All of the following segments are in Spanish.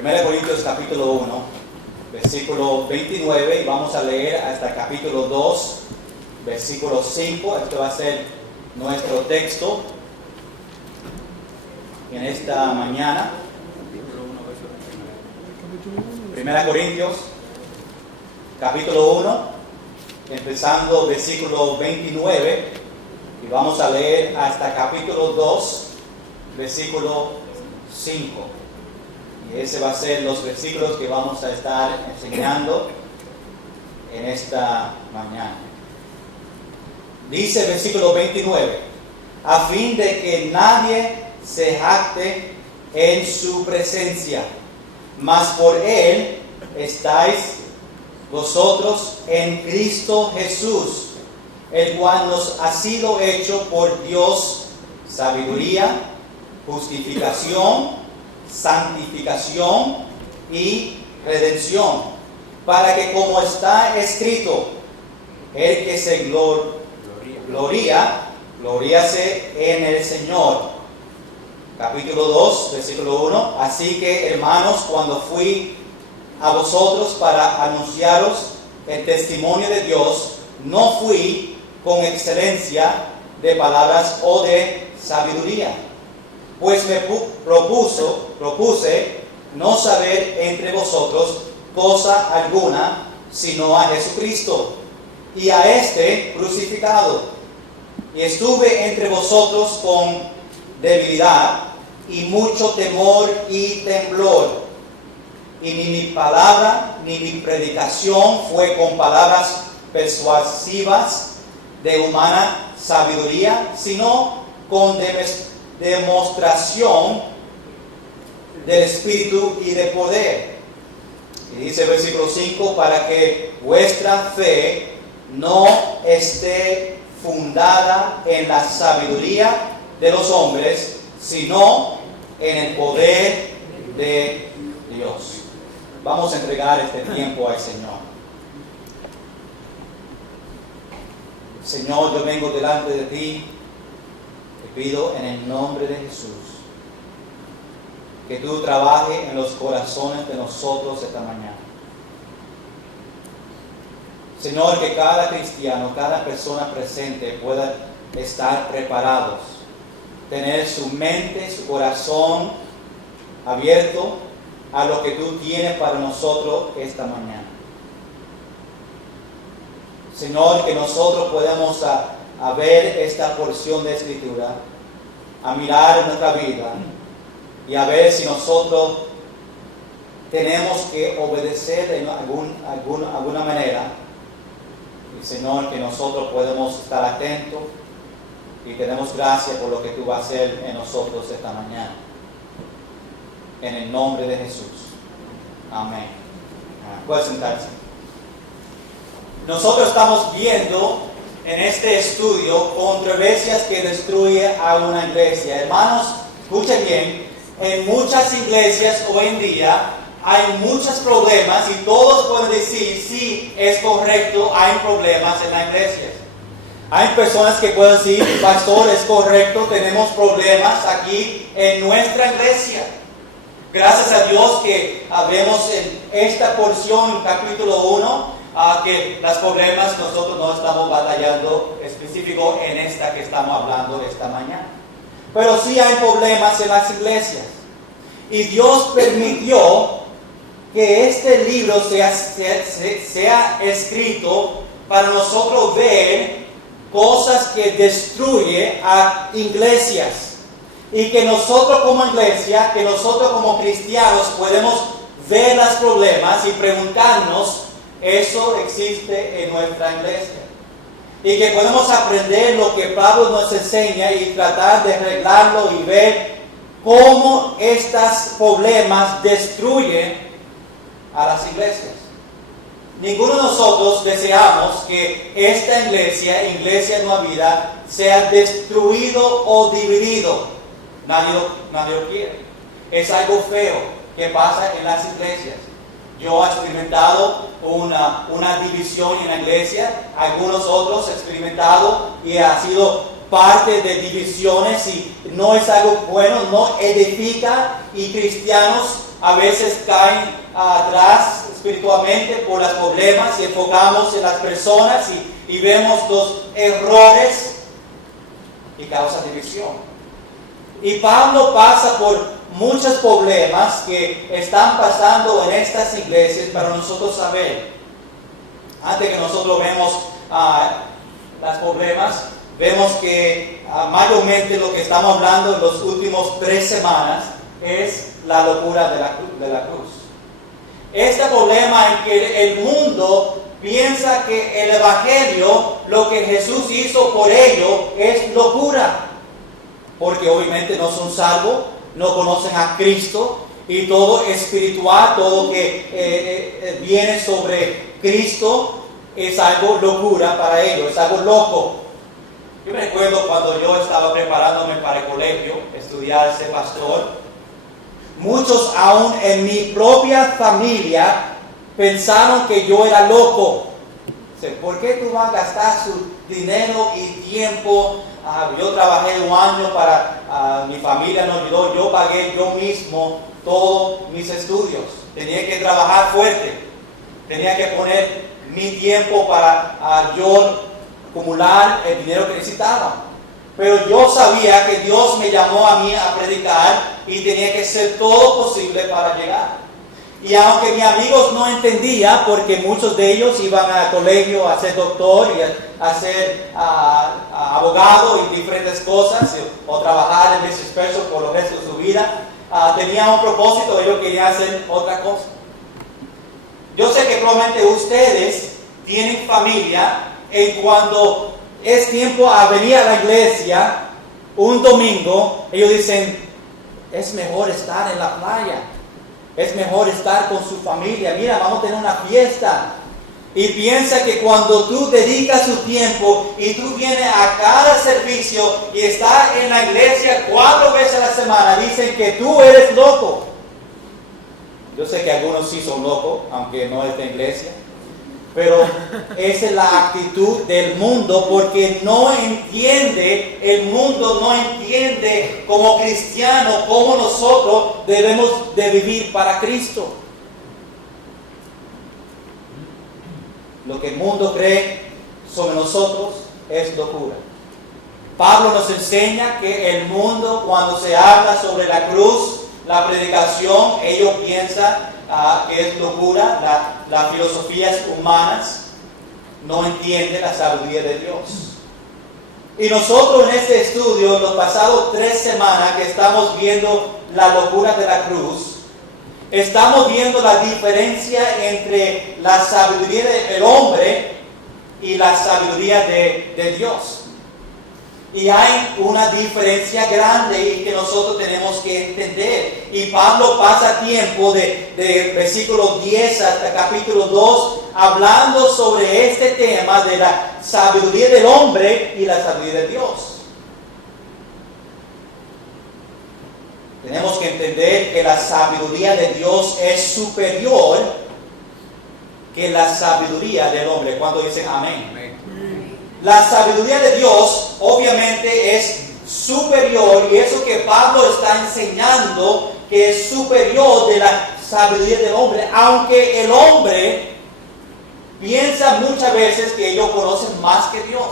1 Corintios capítulo 1, versículo 29, y vamos a leer hasta capítulo 2, versículo 5. Esto va a ser nuestro texto en esta mañana. 1 Corintios capítulo 1, empezando versículo 29, y vamos a leer hasta capítulo 2, versículo 5. Y ese va a ser los versículos que vamos a estar enseñando en esta mañana. Dice el versículo 29, a fin de que nadie se jacte en su presencia, mas por él estáis vosotros en Cristo Jesús, el cual nos ha sido hecho por Dios sabiduría, justificación, santificación y redención, para que, como está escrito, el que se gloríase en el Señor. Capítulo 2, versículo 1. Así que, hermanos, cuando fui a vosotros para anunciaros el testimonio de Dios, no fui con excelencia de palabras o de sabiduría, pues me propuse no saber entre vosotros cosa alguna, sino a Jesucristo y a este crucificado. Y estuve entre vosotros con debilidad y mucho temor y temblor. Y ni mi palabra ni mi predicación fue con palabras persuasivas de humana sabiduría, sino con demostración del Espíritu y de poder. Y dice el versículo 5, para que vuestra fe no esté fundada en la sabiduría de los hombres, sino en el poder de Dios. Vamos a entregar este tiempo al Señor. Señor, yo vengo delante de ti. Te pido en el nombre de Jesús que tú trabajes en los corazones de nosotros esta mañana. Señor, que cada cristiano, cada persona presente pueda estar preparados, tener su mente, su corazón abierto a lo que tú tienes para nosotros esta mañana. Señor, que nosotros podamos a ver esta porción de Escritura, a mirar nuestra vida y a ver si nosotros tenemos que obedecer de alguna manera. Y Señor, que nosotros podemos estar atentos y tenemos gracias por lo que tú vas a hacer en nosotros esta mañana. En el nombre de Jesús. Amén. Pueden sentarse. Nosotros estamos viendo en este estudio controversias que destruyen a una iglesia. Hermanos, escuchen bien. En muchas iglesias hoy en día hay muchos problemas y todos pueden decir sí, es correcto, hay problemas en la iglesia. Hay personas que pueden decir, pastor, es correcto, tenemos problemas aquí en nuestra iglesia. Gracias a Dios que vemos en esta porción, capítulo 1, que los problemas nosotros no estamos batallando específico en esta que estamos hablando esta mañana. Pero sí hay problemas en las iglesias. Y Dios permitió que este libro sea escrito para nosotros ver cosas que destruyen a iglesias. Y que nosotros como iglesia, que nosotros como cristianos podemos ver los problemas y preguntarnos, ¿eso existe en nuestra iglesia? Y que podemos aprender lo que Pablo nos enseña y tratar de arreglarlo y ver cómo estos problemas destruyen a las iglesias. Ninguno de nosotros deseamos que esta iglesia Nueva Vida, sea destruido o dividido. Nadie lo quiere. Es algo feo que pasa en las iglesias. Yo he experimentado una división en la iglesia, algunos otros he experimentado y ha sido parte de divisiones y no es algo bueno, no edifica, y cristianos a veces caen atrás espiritualmente por los problemas y enfocamos en las personas y vemos los errores y causa división. Y Pablo pasa por muchos problemas que están pasando en estas iglesias para nosotros saber. Antes que nosotros vemos los problemas, vemos que mayormente lo que estamos hablando en los últimos 3 semanas es la locura de la cruz. Este problema en que el mundo piensa que el Evangelio, lo que Jesús hizo por ellos, es locura. Porque obviamente no son salvos, no conocen a Cristo y todo espiritual, todo que viene sobre Cristo es algo locura para ellos, es algo loco. Yo me recuerdo cuando yo estaba preparándome para el colegio, estudiar ser pastor, muchos aún en mi propia familia pensaron que yo era loco. ¿Por qué tú vas a gastar su dinero y tiempo? Yo trabajé 1 año para mi familia, no ayudó. Yo pagué yo mismo todos mis estudios. Tenía que trabajar fuerte. Tenía que poner mi tiempo para yo acumular el dinero que necesitaba. Pero yo sabía que Dios me llamó a mí a predicar y tenía que hacer todo posible para llegar. Y aunque mis amigos no entendían, porque muchos de ellos iban al colegio a ser doctor y a ser abogado y diferentes cosas, o trabajar en Business Special por el resto de su vida, tenían un propósito, ellos querían hacer otra cosa. Yo sé que probablemente ustedes tienen familia y cuando es tiempo a venir a la iglesia un domingo, ellos dicen, es mejor estar en la playa. Es mejor estar con su familia. Mira, vamos a tener una fiesta. Y piensa que cuando tú dedicas tu tiempo y tú vienes a cada servicio y estás en la iglesia 4 veces a la semana, dicen que tú eres loco. Yo sé que algunos sí son locos, aunque no es de iglesia. Pero esa es la actitud del mundo porque no entiende, el mundo no entiende como cristiano cómo nosotros debemos de vivir para Cristo. Lo que el mundo cree sobre nosotros es locura. Pablo nos enseña que el mundo, cuando se habla sobre la cruz, la predicación, ellos piensan que es locura, las filosofías humanas no entienden la sabiduría de Dios. Y nosotros en este estudio, en los pasados 3 semanas que estamos viendo la locura de la cruz, estamos viendo la diferencia entre la sabiduría del hombre y la sabiduría de Dios. Y hay una diferencia grande y que nosotros tenemos que entender. Y Pablo pasa tiempo de versículo 10 hasta capítulo 2 hablando sobre este tema de la sabiduría del hombre y la sabiduría de Dios. Tenemos que entender que la sabiduría de Dios es superior que la sabiduría del hombre. ¿Cuántos dicen amén? La sabiduría de Dios obviamente es superior y eso que Pablo está enseñando que es superior de la sabiduría del hombre, aunque el hombre piensa muchas veces que ellos conocen más que Dios.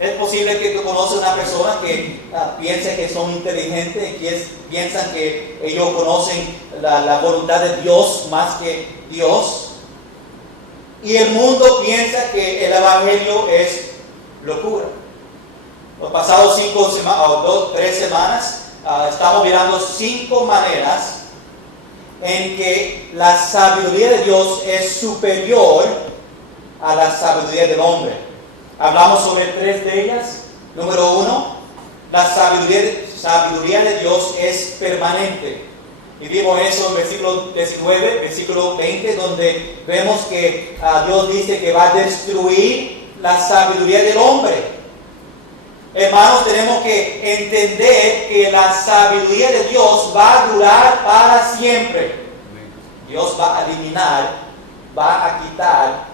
Es posible que tú conoces a una persona que piensa que son inteligentes y piensan que ellos conocen la voluntad de Dios más que Dios. Y el mundo piensa que el Evangelio es locura. Los pasados 3 semanas estamos mirando 5 maneras en que la sabiduría de Dios es superior a la sabiduría del hombre. Hablamos sobre 3 de ellas. Número 1, la sabiduría de Dios es permanente. Y vimos eso en versículo 19, versículo 20, donde vemos que Dios dice que va a destruir la sabiduría del hombre. Hermanos, tenemos que entender que la sabiduría de Dios va a durar para siempre. Dios va a eliminar, va a quitar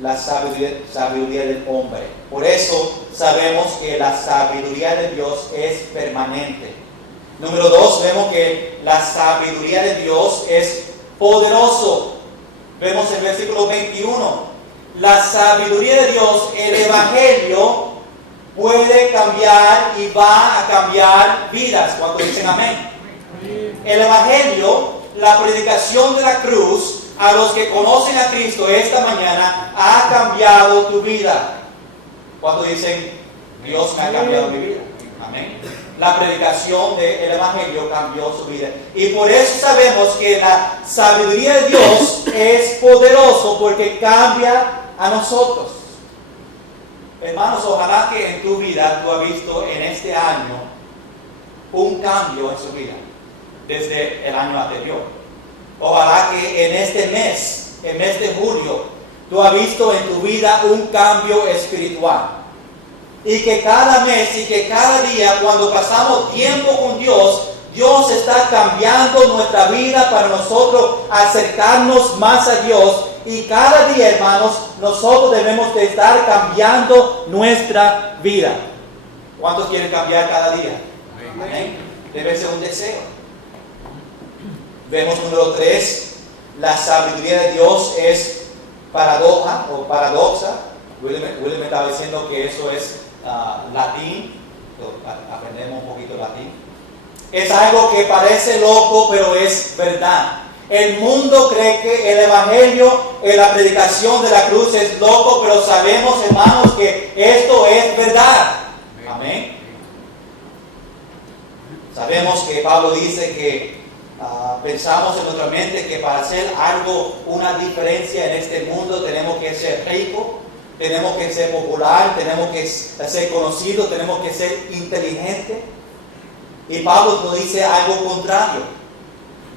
la sabiduría del hombre. Por eso sabemos que la sabiduría de Dios es permanente. Número 2, vemos que la sabiduría de Dios es poderoso. Vemos en el versículo 21. La sabiduría de Dios, el Evangelio, puede cambiar y va a cambiar vidas. ¿Cuántos dicen amén? El Evangelio, la predicación de la cruz, a los que conocen a Cristo esta mañana, ha cambiado tu vida. ¿Cuántos dicen, Dios me ha cambiado mi vida? Amén. La predicación del Evangelio cambió su vida. Y por eso sabemos que la sabiduría de Dios es poderoso porque cambia a nosotros. Hermanos, ojalá que en tu vida tú has visto en este año un cambio en su vida desde el año anterior. Ojalá que en este mes, el mes de julio, tú has visto en tu vida un cambio espiritual. Y que cada mes y que cada día, cuando pasamos tiempo con Dios, Dios está cambiando nuestra vida para nosotros acercarnos más a Dios. Y cada día, hermanos, nosotros debemos de estar cambiando nuestra vida. ¿Cuántos quieren cambiar cada día? Amén. Debe ser un deseo. Vemos número 3, la sabiduría de Dios es paradoja o paradoxa. William me estaba diciendo que eso es latín, aprendemos un poquito latín. Es algo que parece loco, pero es verdad. El mundo cree que el Evangelio, la predicación de la cruz es loco, pero sabemos, hermanos, que esto es verdad. Amén. Sabemos que Pablo dice que pensamos en nuestra mente que para hacer algo, una diferencia en este mundo, tenemos que ser ricos, tenemos que ser popular, tenemos que ser conocidos, tenemos que ser inteligentes. Y Pablo nos dice algo contrario.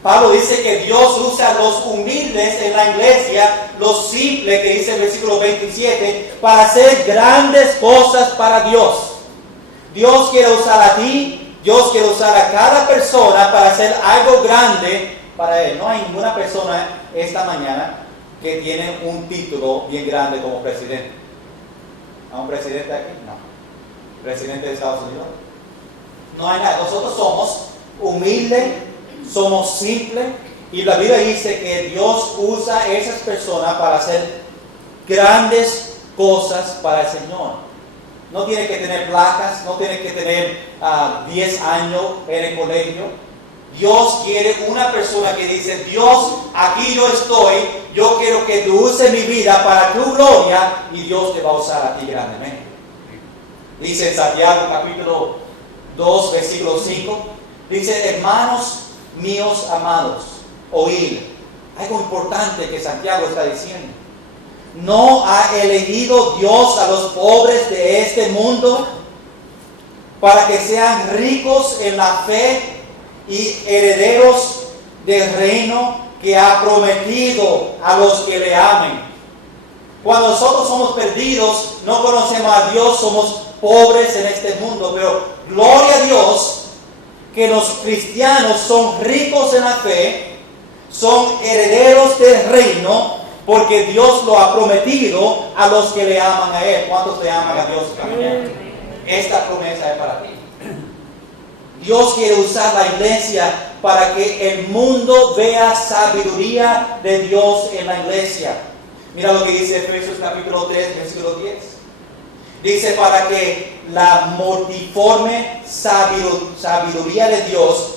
Pablo dice que Dios usa a los humildes en la iglesia, los simples, que dice el versículo 27, para hacer grandes cosas para Dios. Dios quiere usar a ti, Dios quiere usar a cada persona para hacer algo grande para Él. No hay ninguna persona esta mañana que tiene un título bien grande como presidente. ¿Hay un presidente aquí? No. ¿Presidente de Estados Unidos? No hay nada. Nosotros somos humildes, somos simples, y la Biblia dice que Dios usa a esas personas para hacer grandes cosas para el Señor. No tiene que tener placas, no tiene que tener 10 años en el colegio. Dios quiere una persona que dice, Dios, aquí yo estoy, yo quiero que tú uses mi vida para tu gloria, y Dios te va a usar a ti grandemente. Dice en Santiago capítulo 2, versículo 5, dice, hermanos míos amados, oíd. Algo importante que Santiago está diciendo. ¿No ha elegido Dios a los pobres de este mundo para que sean ricos en la fe y herederos del reino que ha prometido a los que le amen? Cuando nosotros somos perdidos, no conocemos a Dios, somos pobres en este mundo, pero gloria a Dios que los cristianos son ricos en la fe, son herederos del reino, porque Dios lo ha prometido a los que le aman a Él. ¿Cuántos le aman a Dios? Esta promesa es para ti. Dios quiere usar la iglesia para que el mundo vea sabiduría de Dios en la iglesia. Mira lo que dice Efesios capítulo 3, versículo 10. Dice, para que la multiforme sabiduría de Dios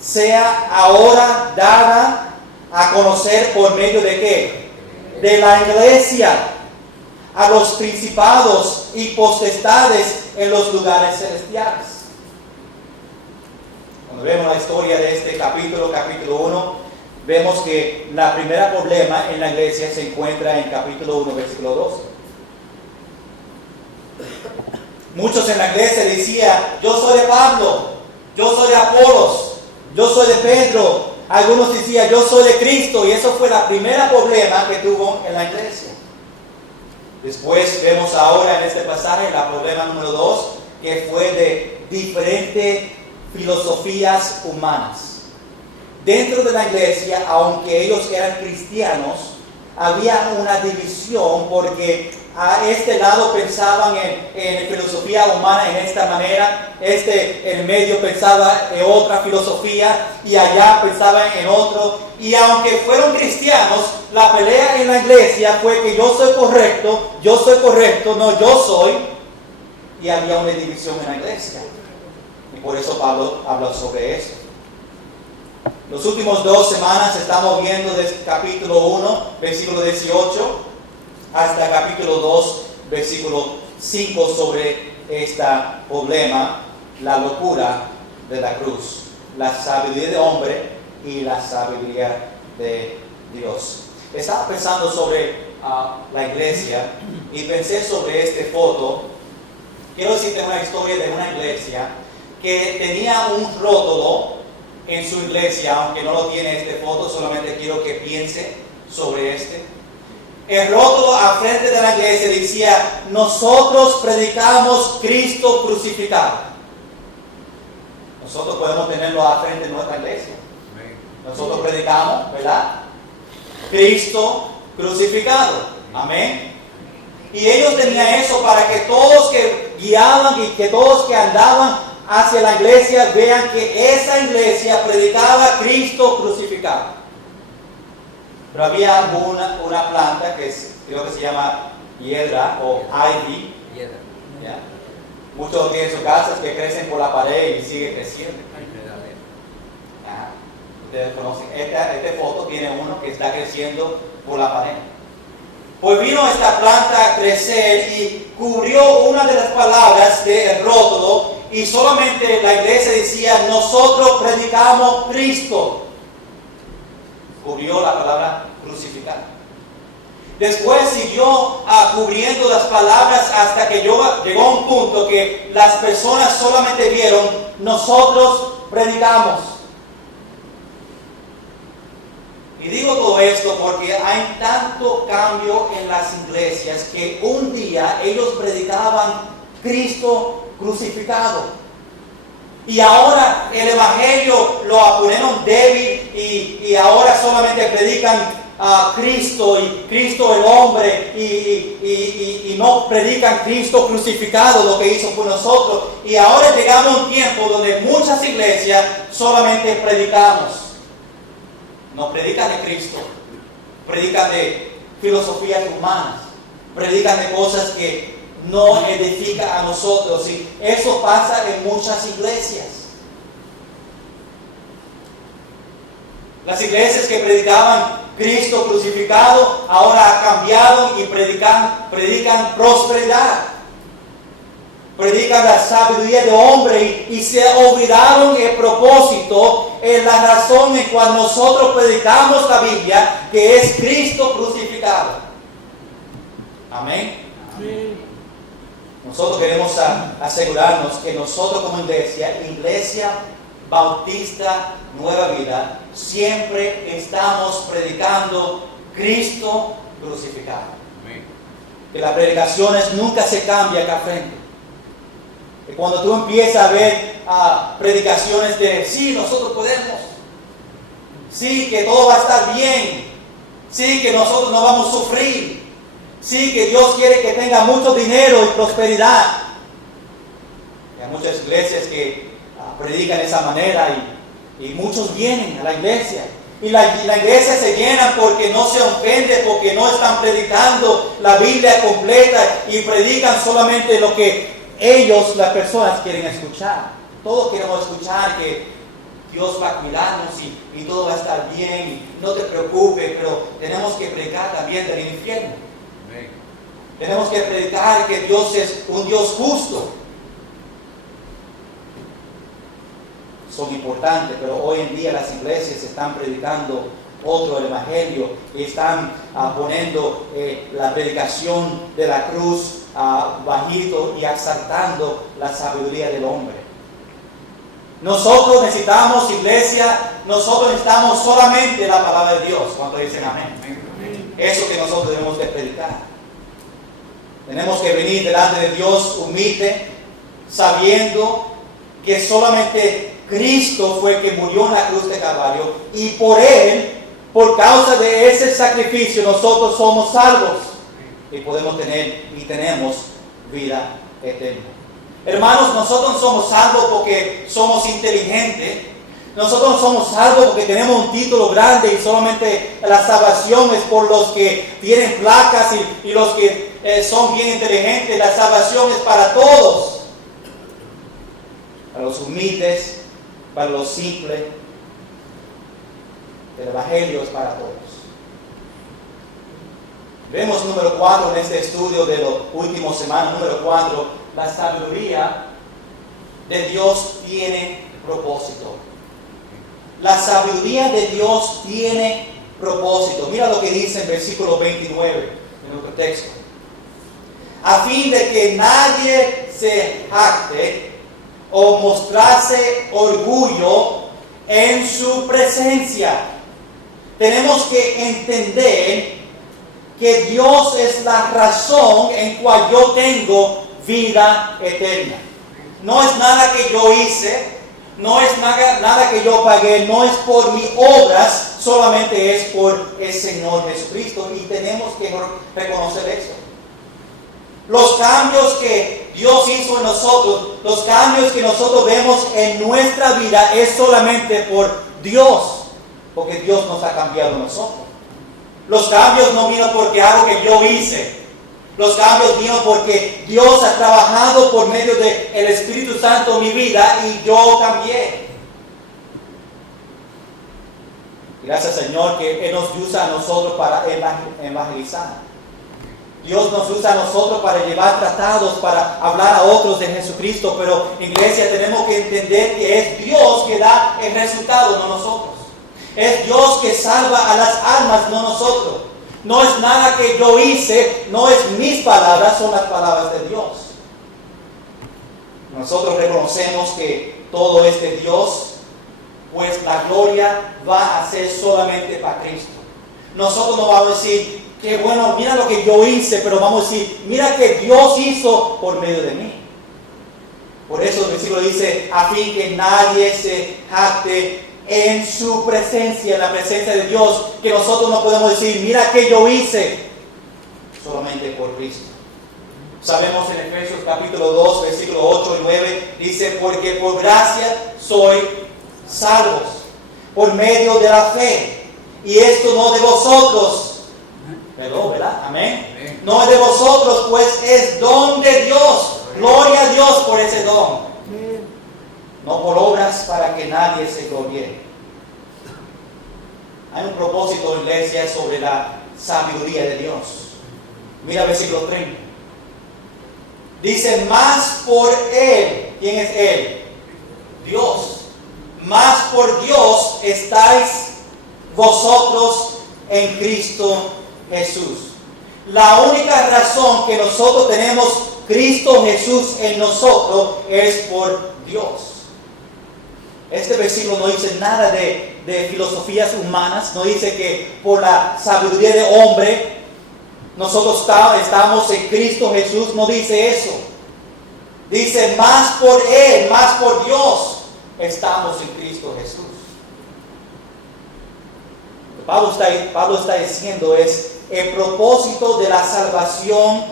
sea ahora dada a conocer por medio de ¿qué? De la iglesia, a los principados y potestades en los lugares celestiales. Cuando vemos la historia de este capítulo 1, vemos que la primera problema en la iglesia se encuentra en capítulo 1, versículo 12. Muchos en la iglesia decían, yo soy de Pablo, yo soy de Apolos, yo soy de Pedro. Algunos decían, yo soy de Cristo, y eso fue la primera problema que tuvo en la iglesia. Después vemos ahora en este pasaje la problema número 2, que fue de diferentes filosofías humanas. Dentro de la iglesia, aunque ellos eran cristianos, había una división porque a este lado pensaban en filosofía humana en esta manera, en medio pensaba en otra filosofía y allá pensaban en otro. Y aunque fueron cristianos, la pelea en la iglesia fue que yo soy correcto, no yo soy. Y había una división en la iglesia. Y por eso Pablo habla sobre eso. Los últimos 2 semanas estamos viendo desde capítulo 1, versículo 18, hasta capítulo 2, versículo 5, sobre este problema, la locura de la cruz, la sabiduría de hombre y la sabiduría de Dios. Estaba pensando sobre la iglesia y pensé sobre esta foto. Quiero decirte una historia de una iglesia que tenía un rótulo en su iglesia, aunque no lo tiene esta foto, solamente quiero que piense sobre El rótulo al frente de la iglesia decía: nosotros predicamos Cristo crucificado. Nosotros podemos tenerlo al frente de nuestra iglesia. Nosotros predicamos, ¿verdad? Cristo crucificado. Amén. Y ellos tenían eso para que todos que guiaban y que todos que andaban hacia la iglesia vean que esa iglesia predicaba a Cristo crucificado. Pero había una planta que creo que se llama hiedra o ivy. ¿Ya? Muchos tienen sus casas que crecen por la pared y sigue creciendo. ¿Ya? Ustedes conocen, esta foto tiene uno que está creciendo por la pared. Pues vino esta planta a crecer y cubrió una de las palabras del rótulo, y solamente la iglesia decía: nosotros predicamos Cristo. Cubrió la palabra crucificado. Después siguió cubriendo las palabras hasta que llegó a un punto que las personas solamente vieron: nosotros predicamos. Y digo todo esto porque hay tanto cambio en las iglesias que un día ellos predicaban Cristo crucificado. Y ahora el evangelio lo pusieron débil y ahora solamente predican a Cristo y Cristo el hombre y no predican Cristo crucificado, lo que hizo por nosotros. Y ahora llegamos a un tiempo donde muchas iglesias solamente predicamos. No predican de Cristo, predican de filosofías humanas, predican de cosas que no edifican a nosotros. Y eso pasa en muchas iglesias. Las iglesias que predicaban Cristo crucificado ahora cambiaron y predican prosperidad. Predican la sabiduría de hombre y se olvidaron el propósito, la razón en cual nosotros predicamos la Biblia, que es Cristo crucificado. Amén. Amén. Nosotros queremos asegurarnos que nosotros como Iglesia Bautista Nueva Vida, siempre estamos predicando Cristo crucificado. Amén. Que las predicaciones nunca se cambian acá frente. Y cuando tú empiezas a ver predicaciones de sí, nosotros podemos, sí, que todo va a estar bien, sí, que nosotros no vamos a sufrir, sí, que Dios quiere que tenga mucho dinero y prosperidad. Y hay muchas iglesias que predican de esa manera y muchos vienen a la iglesia. Y la iglesia se llena porque no se ofende, porque no están predicando la Biblia completa y predican solamente lo que ellos, las personas, quieren escuchar. Todos queremos escuchar que Dios va a cuidarnos y todo va a estar bien, y no te preocupes, pero tenemos que predicar también del infierno. Amén. Tenemos que predicar que Dios es un Dios justo. Son importantes, pero hoy en día las iglesias están predicando otro evangelio y están poniendo la predicación de la cruz bajito y exaltando la sabiduría del hombre. Nosotros necesitamos, iglesia, nosotros necesitamos solamente la palabra de Dios. ¿Cuántos dicen amén? Amén? Eso que nosotros debemos de predicar. Tenemos que venir delante de Dios humilde, sabiendo que solamente Cristo fue el que murió en la cruz de Calvario, y por Él, por causa de ese sacrificio, nosotros somos salvos. y podemos tener y tenemos vida eterna. Hermanos, nosotros no somos salvos porque somos inteligentes. Nosotros no somos salvos porque tenemos un título grande y solamente la salvación es por los que tienen placas y los que son bien inteligentes. La salvación es para todos. Para los humildes, para los simples. El Evangelio es para todos. Vemos número 4 en este estudio de las últimas semanas. Número 4, la sabiduría de Dios tiene propósito. La sabiduría de Dios tiene propósito. Mira lo que dice en versículo 29 en nuestro texto. A fin de que nadie se jacte o mostrase orgullo en su presencia. Tenemos que entender que Dios es la razón en cual yo tengo vida eterna. No es nada que yo hice. No es nada que yo pagué, no es por mis obras, solamente es por el Señor Jesucristo y tenemos que reconocer eso. Los cambios que Dios hizo en nosotros, los cambios que nosotros vemos en nuestra vida es solamente por Dios, porque Dios nos ha cambiado a nosotros. Los cambios no vienen porque algo que yo hice. Los cambios vienen porque Dios ha trabajado por medio del Espíritu Santo en mi vida y yo cambié. Gracias, Señor, que Él nos usa a nosotros para evangelizar. Dios nos usa a nosotros para llevar tratados, para hablar a otros de Jesucristo. Pero, iglesia, tenemos que entender que es Dios que da el resultado, no nosotros. Es Dios que salva a las almas, no nosotros. No es nada que yo hice, no es mis palabras, son las palabras de Dios. Nosotros reconocemos que todo es de Dios, pues la gloria va a ser solamente para Cristo. Nosotros no vamos a decir, que bueno, mira lo que yo hice, pero vamos a decir, mira que Dios hizo por medio de mí. Por eso el versículo dice, a fin que nadie se jacte en su presencia, en la presencia de Dios, que nosotros no podemos decir, mira que yo hice, solamente por Cristo. Sabemos en Efesios capítulo 2, versículo 8 y 9, dice, porque por gracia soy salvos, por medio de la fe, y esto no de vosotros, ¿verdad? Amén. No es de vosotros, pues es don de Dios. Gloria a Dios por ese don. No por obras para que nadie se gloríe. Hay un propósito en la iglesia sobre la sabiduría de Dios. Mira el versículo 30. Dice, más por Él. ¿Quién es Él? Dios. Más por Dios estáis vosotros en Cristo Jesús. La única razón que nosotros tenemos Cristo Jesús en nosotros es por Dios. Este versículo no dice nada de filosofías humanas, no dice que por la sabiduría de hombre nosotros estamos en Cristo Jesús, no dice eso. Dice más por Él, más por Dios estamos en Cristo Jesús. Pablo está diciendo es, el propósito de la salvación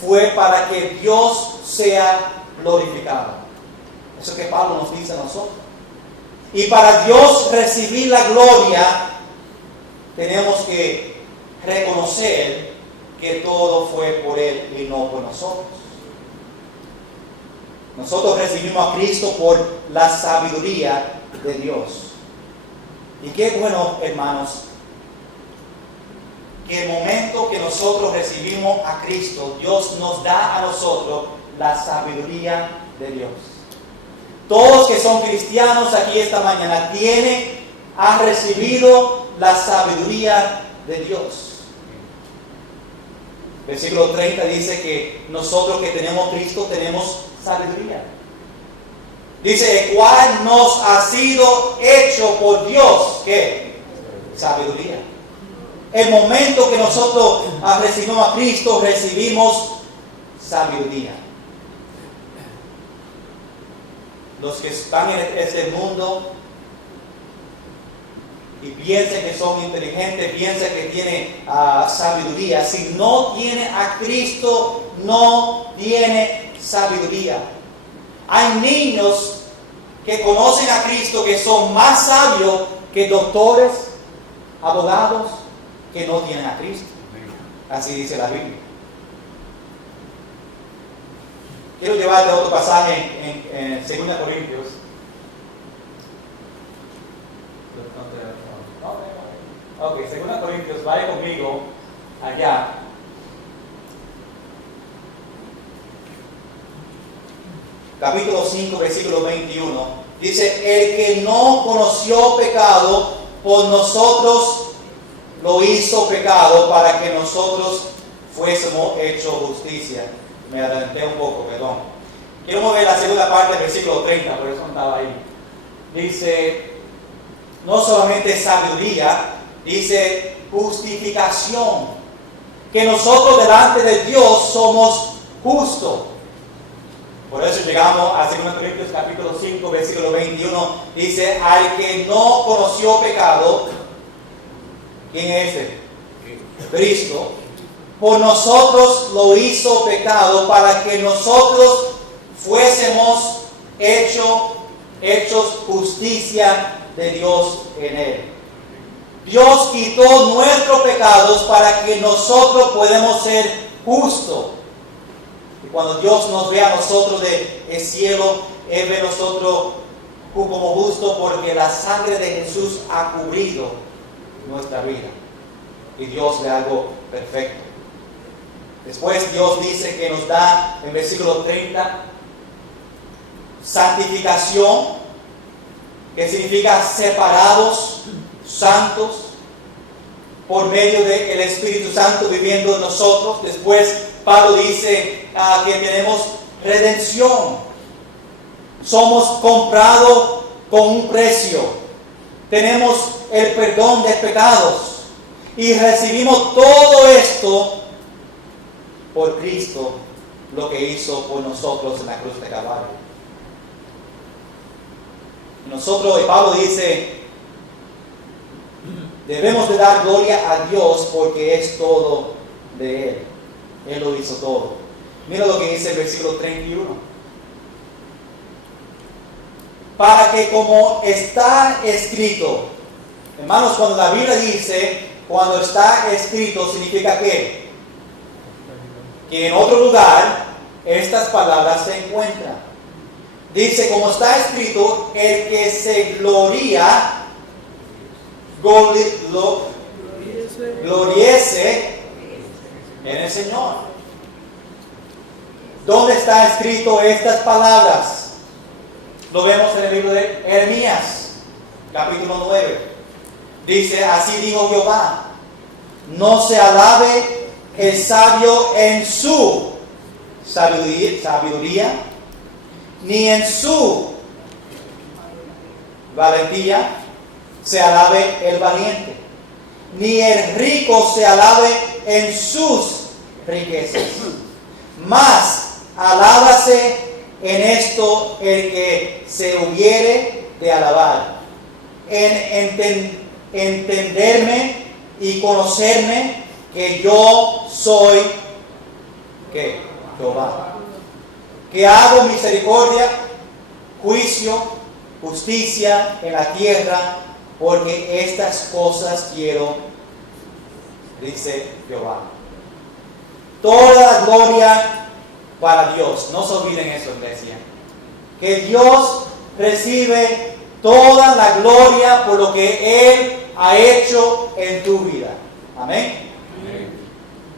fue para que Dios sea glorificado. Eso que Pablo nos dice a nosotros. Y para Dios recibir la gloria, tenemos que reconocer que todo fue por Él y no por nosotros. Nosotros recibimos a Cristo por la sabiduría de Dios. Y qué bueno, hermanos, que el momento que nosotros recibimos a Cristo, Dios nos da a nosotros la sabiduría de Dios. Todos que son cristianos aquí esta mañana han recibido la sabiduría de Dios. Versículo 30 dice que nosotros que tenemos Cristo tenemos sabiduría. Dice, el cual nos ha sido hecho por Dios, ¿qué? Sabiduría. El momento que nosotros recibimos a Cristo, recibimos sabiduría. Los que están en este mundo y piensa que son inteligentes, piensa que tiene sabiduría. Si no tiene a Cristo, no tiene sabiduría. Hay niños que conocen a Cristo que son más sabios que doctores, abogados, que no tienen a Cristo. Así dice la Biblia. Quiero llevarte a otro pasaje en 2 Corintios. Ok, 2 Corintios, vaya conmigo allá. Capítulo 5, versículo 21. Dice, el que no conoció pecado, por nosotros lo hizo pecado para que nosotros fuésemos hechos justicia. Me adelanté un poco, perdón. Quiero mover la segunda parte del versículo 30, por eso no estaba ahí. Dice, no solamente sabiduría, dice justificación. Que nosotros delante de Dios somos justos. Por eso llegamos a 2 Corintios capítulo 5, versículo 21. Dice, al que no conoció pecado, ¿quién es ese? Cristo. Por nosotros lo hizo pecado para que nosotros fuésemos hechos justicia de Dios en él. Dios quitó nuestros pecados para que nosotros podamos ser justos. Y cuando Dios nos ve a nosotros del cielo, Él ve a nosotros como justos porque la sangre de Jesús ha cubrido nuestra vida. Y Dios ve algo perfecto. Después Dios dice que nos da, en versículo 30, santificación, que significa separados, santos, por medio del Espíritu Santo viviendo en nosotros. Después Pablo dice que tenemos redención. Somos comprados con un precio. Tenemos el perdón de pecados. Y recibimos todo esto por Cristo, lo que hizo por nosotros en la cruz de Calvario. Nosotros, y Pablo dice, debemos de dar gloria a Dios porque es todo de Él. Él lo hizo todo. Mira lo que dice el versículo 31. Para que como está escrito, hermanos, cuando la Biblia dice, cuando está escrito, significa que en otro lugar estas palabras se encuentran. Dice, como está escrito, el que se gloriese en el Señor. ¿Dónde está escrito estas palabras? Lo vemos en el libro de Jeremías, capítulo 9. Dice, así dijo Jehová, no se alabe el sabio en su sabiduría, ni en su valentía se alabe el valiente, ni el rico se alabe en sus riquezas. Mas alábase en esto el que se hubiere de alabar, en entenderme y conocerme, que yo soy ¿qué? Jehová, que hago misericordia, juicio, justicia en la tierra, porque estas cosas quiero, dice Jehová. Toda la gloria para Dios. No se olviden eso, iglesia. Que Dios recibe toda la gloria por lo que Él ha hecho en tu vida. Amén.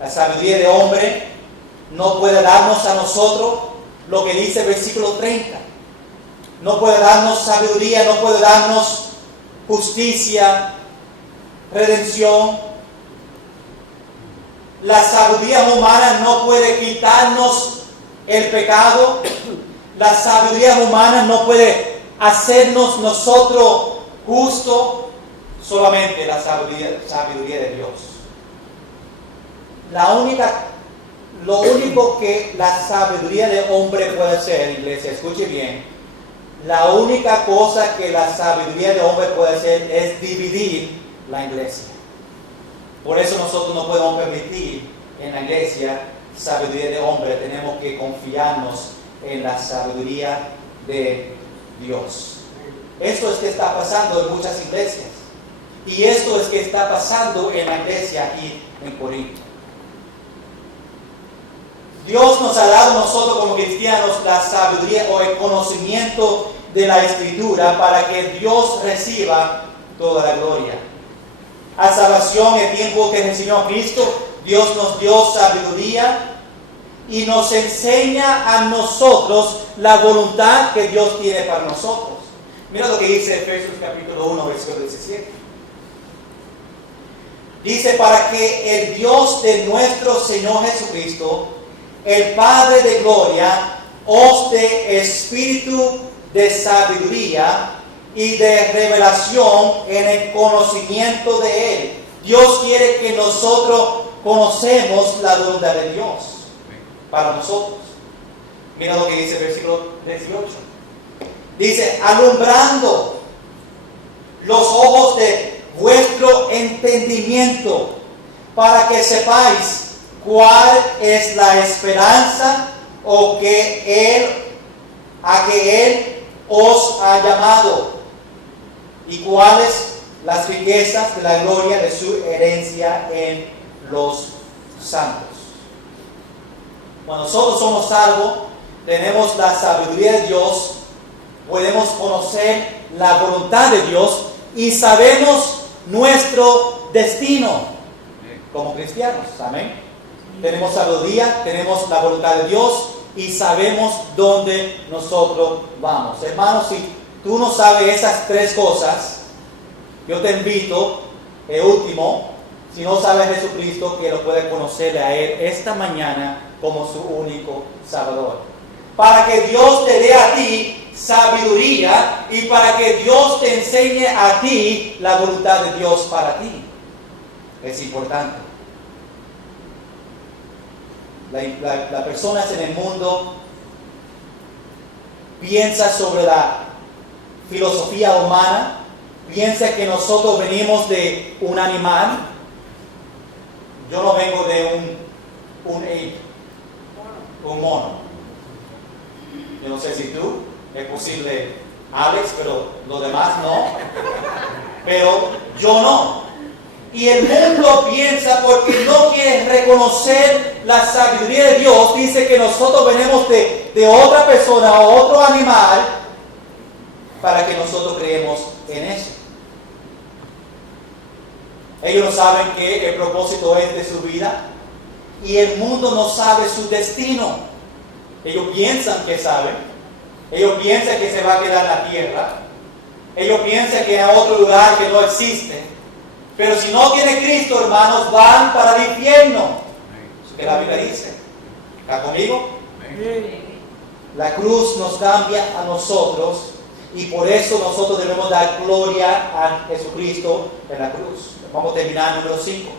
La sabiduría de hombre no puede darnos a nosotros lo que dice el versículo 30. No puede darnos sabiduría, no puede darnos justicia, redención. La sabiduría humana no puede quitarnos el pecado. La sabiduría humana no puede hacernos nosotros justos. Solamente la sabiduría de Dios. Lo único que la sabiduría de hombre puede hacer, iglesia, escuche bien, la única cosa que la sabiduría de hombre puede hacer es dividir la iglesia. Por eso nosotros no podemos permitir en la iglesia sabiduría de hombre. Tenemos que confiarnos en la sabiduría de Dios. Esto es que está pasando en muchas iglesias. Y esto es que está pasando en la iglesia aquí en Corinto. Dios nos ha dado a nosotros como cristianos la sabiduría o el conocimiento de la Escritura para que Dios reciba toda la gloria. A salvación, el tiempo que enseñó a Cristo, Dios nos dio sabiduría y nos enseña a nosotros la voluntad que Dios tiene para nosotros. Mira lo que dice Efesios capítulo 1, versículo 17. Dice, para que el Dios de nuestro Señor Jesucristo, el Padre de gloria, os dé espíritu de sabiduría y de revelación en el conocimiento de Él. Dios quiere que nosotros conocemos la voluntad de Dios para nosotros. Mira lo que dice el versículo 18. Dice, alumbrando los ojos de vuestro entendimiento, para que sepáis cuál es la esperanza a que Él os ha llamado y cuáles las riquezas de la gloria de su herencia en los santos. Cuando nosotros somos salvos, tenemos la sabiduría de Dios, podemos conocer la voluntad de Dios y sabemos nuestro destino como cristianos. Amén. Tenemos sabiduría, tenemos la voluntad de Dios y sabemos dónde nosotros vamos. Hermanos, si tú no sabes esas tres cosas, yo te invito, el último, si no sabes a Jesucristo, que lo puedas conocer a Él esta mañana como su único Salvador. Para que Dios te dé a ti sabiduría y para que Dios te enseñe a ti la voluntad de Dios para ti. Es importante. Las personas en el mundo piensan sobre la filosofía humana, piensan que nosotros venimos de un animal. Yo no vengo de un mono. Yo no sé si tú, es posible Alex, pero los demás no. Pero yo no. Y el mundo piensa, porque no quiere reconocer la sabiduría de Dios, dice que nosotros venimos de otra persona o otro animal, para que nosotros creemos en eso. Ellos no saben que el propósito es de su vida y el mundo no sabe su destino. Ellos piensan que saben, ellos piensan que se va a quedar en la tierra, ellos piensan que hay otro lugar que no existe. Pero si no tiene Cristo, hermanos, van para el infierno. Eso que la Biblia dice. ¿Está conmigo? La cruz nos cambia a nosotros y por eso nosotros debemos dar gloria a Jesucristo en la cruz. Vamos a terminar número 5.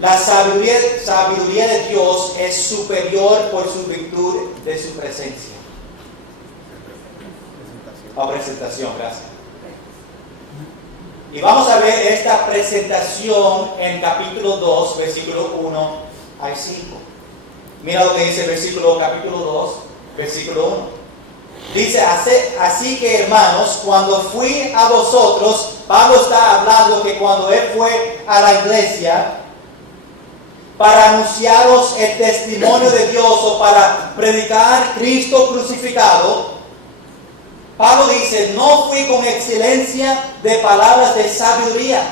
La sabiduría de Dios es superior por su virtud de su presencia. Presentación, gracias. Y vamos a ver esta presentación en capítulo 2, versículo 1 al 5. Mira lo que dice capítulo 2, versículo 1. Dice, así que hermanos, cuando fui a vosotros, Pablo está hablando que cuando él fue a la iglesia para anunciaros el testimonio de Dios o para predicar Cristo crucificado, Pablo dice, no fui con excelencia de palabras de sabiduría.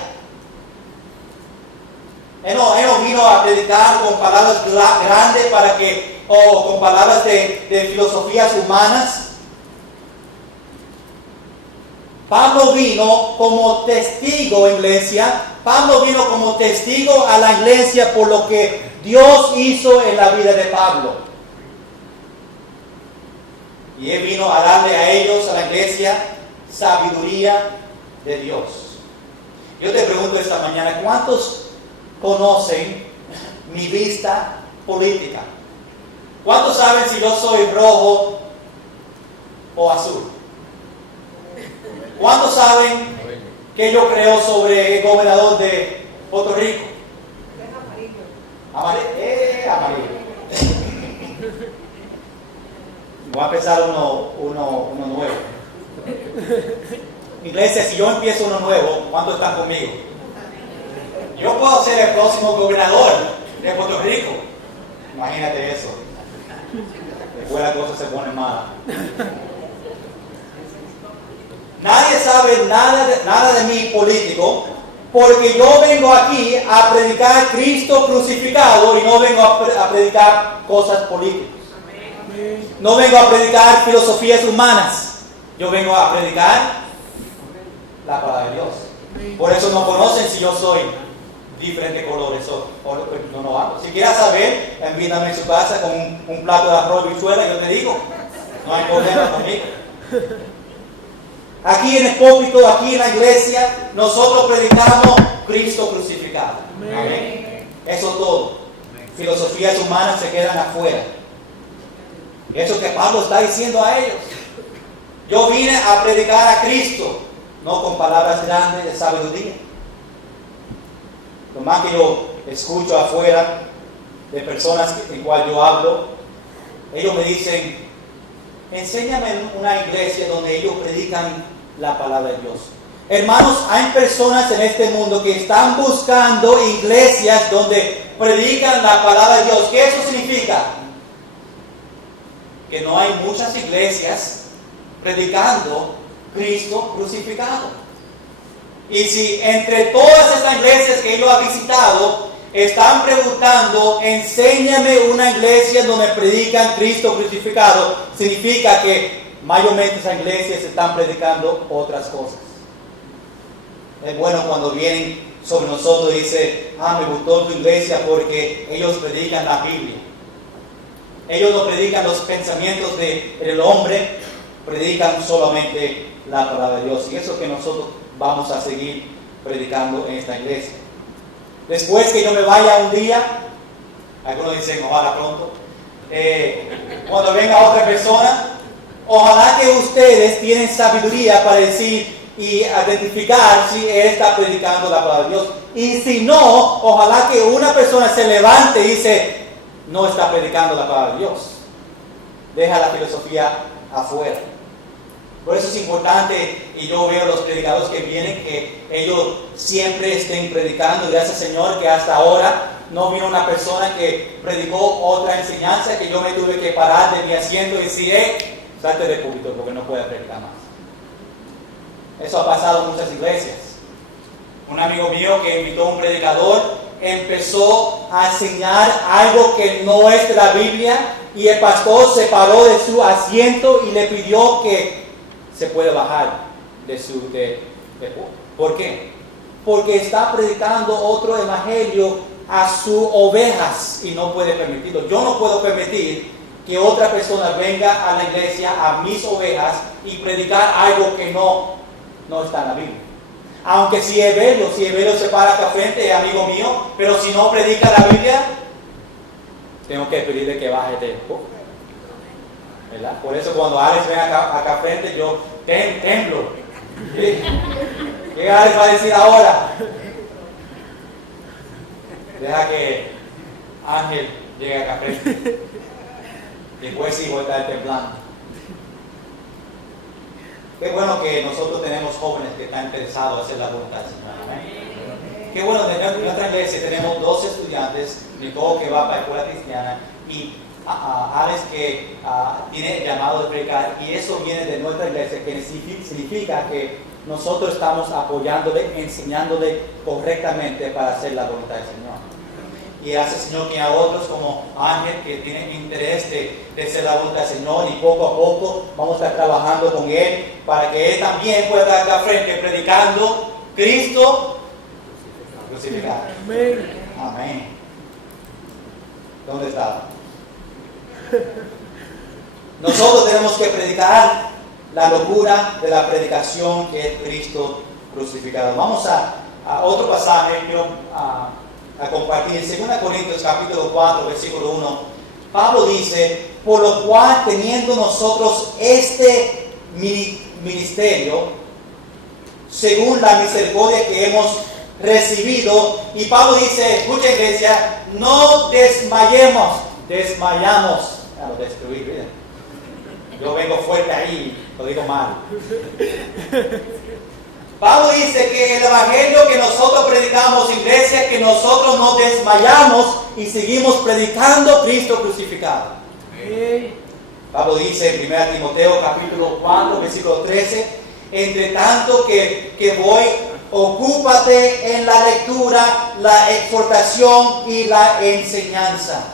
Él no vino a predicar con palabras grandes o con palabras de filosofías humanas. Pablo vino como testigo, iglesia. Pablo vino como testigo a la iglesia por lo que Dios hizo en la vida de Pablo. Y él vino a darle a ellos, a la iglesia, sabiduría de Dios. Yo te pregunto esta mañana, ¿cuántos conocen mi vista política? ¿Cuántos saben si yo soy rojo o azul? ¿Cuántos saben qué yo creo sobre el gobernador de Puerto Rico? Amarillo. Amarillo. Voy a empezar uno nuevo. Iglesia, si yo empiezo uno nuevo, ¿cuántos están conmigo? Yo puedo ser el próximo gobernador de Puerto Rico. Imagínate eso. Después las cosas se ponen malas. Nadie sabe nada de mí político, porque yo vengo aquí a predicar a Cristo crucificado y no vengo a predicar cosas políticas. No vengo a predicar filosofías humanas. Yo vengo a predicar la palabra de Dios. Por eso no conocen si yo soy diferentes colores o no. Si quieres saber, invítame a su casa con un plato de arroz y habichuela, yo te digo. No hay problema conmigo. Aquí en el púlpito, aquí en la iglesia, nosotros predicamos Cristo crucificado. Amén. Eso es todo. Filosofías humanas se quedan afuera. Eso que Pablo está diciendo a ellos. Yo vine a predicar a Cristo, no con palabras grandes de sabiduría. Lo más que yo escucho afuera de personas en cual yo hablo, ellos me dicen, enséñame una iglesia donde ellos predican la palabra de Dios. Hermanos, hay personas en este mundo que están buscando iglesias donde predican la palabra de Dios. ¿Qué eso significa? Que no hay muchas iglesias predicando Cristo crucificado. Y si entre todas estas iglesias que yo he visitado están preguntando, enséñame una iglesia donde predican Cristo crucificado, significa que mayormente esas iglesias están predicando otras cosas. Es bueno cuando vienen sobre nosotros y dicen, me gustó tu iglesia porque ellos predican la Biblia. Ellos no predican los pensamientos del hombre, predican solamente la palabra de Dios. Y eso es que nosotros vamos a seguir predicando en esta iglesia. Después que yo me vaya un día, algunos dicen, ojalá pronto, cuando venga otra persona, ojalá que ustedes tienen sabiduría para decir y identificar si él está predicando la palabra de Dios. Y si no, ojalá que una persona se levante y dice, no está predicando la palabra de Dios. Deja la filosofía afuera. Por eso es importante, y yo veo los predicadores que vienen, que ellos siempre estén predicando. Gracias Señor que hasta ahora no vino una persona que predicó otra enseñanza, que yo me tuve que parar de mi asiento y decir, salte del púlpito porque no puedes predicar más. Eso ha pasado en muchas iglesias. Un amigo mío que invitó a un predicador empezó a enseñar algo que no es de la Biblia y el pastor se paró de su asiento y le pidió que se puede bajar ¿Por qué? Porque está predicando otro evangelio a sus ovejas y no puede permitirlo. Yo no puedo permitir que otra persona venga a la iglesia, a mis ovejas, y predicar algo que no está en la Biblia. Aunque si Evelio se para acá frente, es amigo mío, pero si no predica la Biblia, tengo que pedirle que baje de poco. ¿Verdad? Por eso cuando Alex ven acá frente, yo temblo. ¿Qué Alex va a decir ahora? Deja que Ángel llegue acá frente. Después sí voy a estar temblando. Qué bueno que nosotros tenemos jóvenes que están interesados en hacer la voluntad del Señor. ¿Amén? Qué bueno, en nuestra iglesia tenemos 2 estudiantes, Nicole que va para la escuela cristiana y Alex que tiene el llamado de predicar, y eso viene de nuestra iglesia, que significa que nosotros estamos apoyándole, enseñándole correctamente para hacer la voluntad del Señor. Y gracias Señor que a otros como Ángel que tienen interés de hacer la voluntad del Señor, y poco a poco vamos a estar trabajando con él para que él también pueda estar acá frente predicando Cristo crucificado. Amén. Amén. ¿Dónde está? Nosotros tenemos que predicar la locura de la predicación que es Cristo crucificado. Vamos a otro pasaje, quiero a compartir en 2 Corintios capítulo 4, versículo 1. Pablo dice, por lo cual teniendo nosotros este ministerio, según la misericordia que hemos recibido, y Pablo dice, escucha iglesia, no desmayamos, a lo destruir, ¿verdad? Yo vengo fuerte ahí, lo digo mal. Pablo dice que el evangelio que nosotros predicamos, iglesia, que nosotros no desmayamos y seguimos predicando Cristo crucificado. Pablo dice en 1 Timoteo capítulo 4, versículo 13, entre tanto que voy, ocúpate en la lectura, la exhortación y la enseñanza.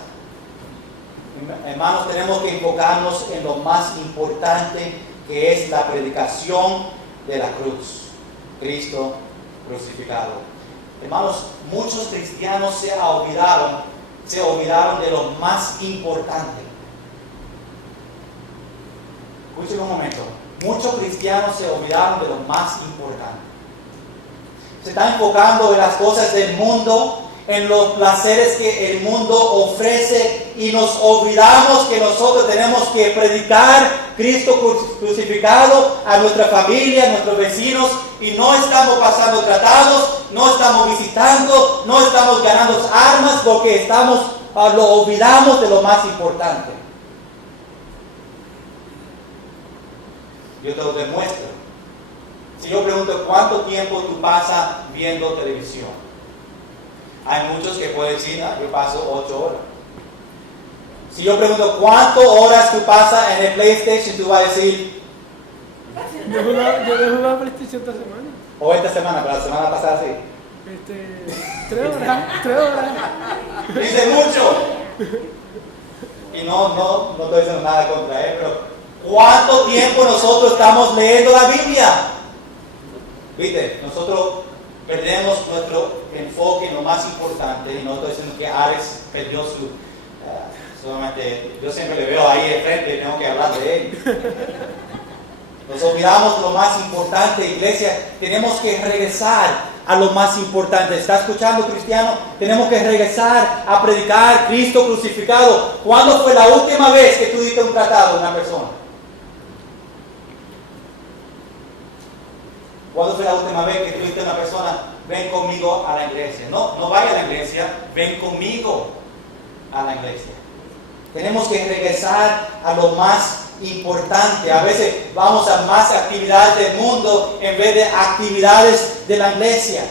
Hermanos, tenemos que enfocarnos en lo más importante, que es la predicación de la cruz. Cristo crucificado. Hermanos, muchos cristianos se olvidaron de lo más importante. Escuchen un momento. Muchos cristianos se olvidaron de lo más importante. Se están enfocando en las cosas del mundo, en los placeres que el mundo ofrece, y nos olvidamos que nosotros tenemos que predicar Cristo crucificado a nuestra familia, a nuestros vecinos, y no estamos pasando tratados, no estamos visitando, no estamos ganando armas, porque lo olvidamos de lo más importante. Yo te lo demuestro. Si yo pregunto cuánto tiempo tú pasas viendo televisión, hay muchos que pueden decir, yo paso 8 horas. Si yo pregunto cuántas horas tú pasas en el PlayStation, tú vas a decir, yo dejo la PlayStation esta semana. O esta semana, pero la semana pasada sí. 3 horas. Dice mucho. Y no estoy diciendo nada contra él, pero ¿cuánto tiempo nosotros estamos leyendo la Biblia? ¿Viste? Nosotros perdemos nuestro enfoque en lo más importante, y no estoy diciendo que Ares perdió solamente yo siempre le veo ahí de frente y tengo que hablar de él. Nos olvidamos lo más importante, iglesia. Tenemos que regresar a lo más importante. ¿Está escuchando, cristiano? Tenemos que regresar a predicar Cristo crucificado. ¿Cuándo fue la última vez que tú diste un tratado a una persona? ¿Cuándo fue la última vez que tú dijiste a una persona, ven conmigo a la iglesia? No vaya a la iglesia, ven conmigo a la iglesia. Tenemos que regresar a lo más importante. A veces vamos a más actividades del mundo en vez de actividades de la iglesia.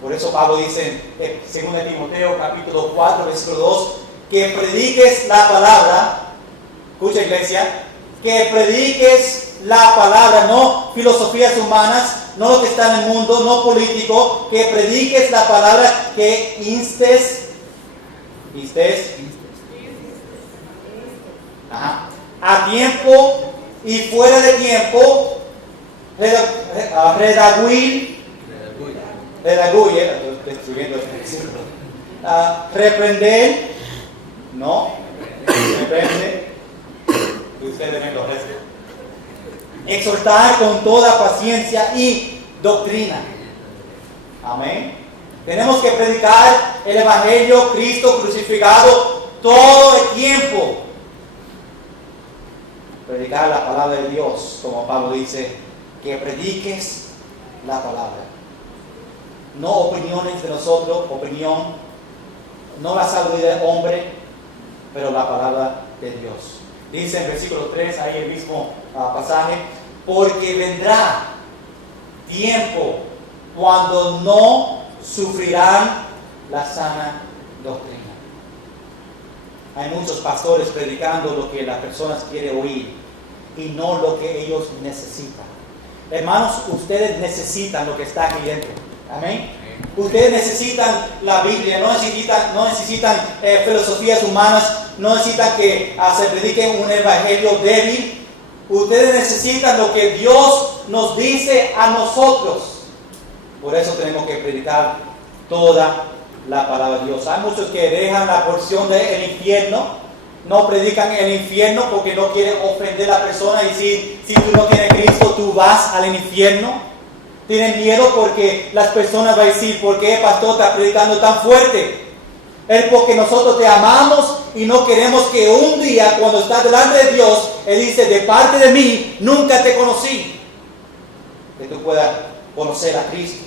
Por eso Pablo dice en 2 Timoteo capítulo 4, versículo 2, que prediques la palabra. Escucha, iglesia, que prediques la palabra, no filosofías humanas, no lo que está en el mundo, no político, que prediques la palabra, que instes a tiempo y fuera de tiempo, reprender, ustedes ven los restos, exhortar con toda paciencia y doctrina. Amén. Tenemos que predicar el evangelio, Cristo crucificado, todo el tiempo. Predicar la palabra de Dios, como Pablo dice, que prediques la palabra. No opiniones de nosotros, no la sabiduría del hombre, pero la palabra de Dios. Dice en versículo 3, ahí el mismo pasaje, porque vendrá tiempo cuando no sufrirán la sana doctrina. Hay muchos pastores predicando lo que las personas quieren oír y no lo que ellos necesitan. Hermanos, ustedes necesitan lo que está aquí dentro. Amén. Ustedes necesitan la Biblia, no necesitan filosofías humanas, no necesitan que se predique un evangelio débil. Ustedes necesitan lo que Dios nos dice a nosotros. Por eso tenemos que predicar toda la palabra de Dios. Hay muchos que dejan la porción del infierno, no predican el infierno porque no quieren ofender a la persona y decir, si tú no tienes Cristo, tú vas al infierno. Tienen miedo porque las personas van a decir, ¿por qué el pastor está predicando tan fuerte? Es porque nosotros te amamos y no queremos que un día, cuando estás delante de Dios, Él dice, de parte de mí, nunca te conocí. Que tú puedas conocer a Cristo.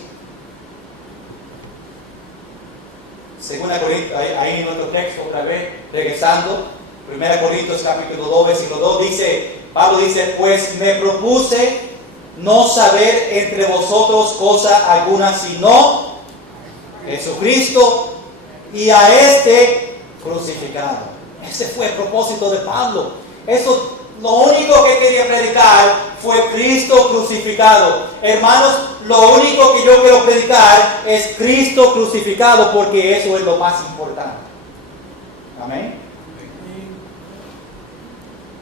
Según Corintios, ahí en nuestro texto, otra vez, regresando, 1 Corintios capítulo 2, versículo 2, Pablo dice, pues me propuse no saber entre vosotros cosa alguna, sino Jesucristo y a este crucificado. Ese fue el propósito de Pablo. Eso, lo único que quería predicar fue Cristo crucificado. Hermanos, lo único que yo quiero predicar es Cristo crucificado, porque eso es lo más importante. Amén.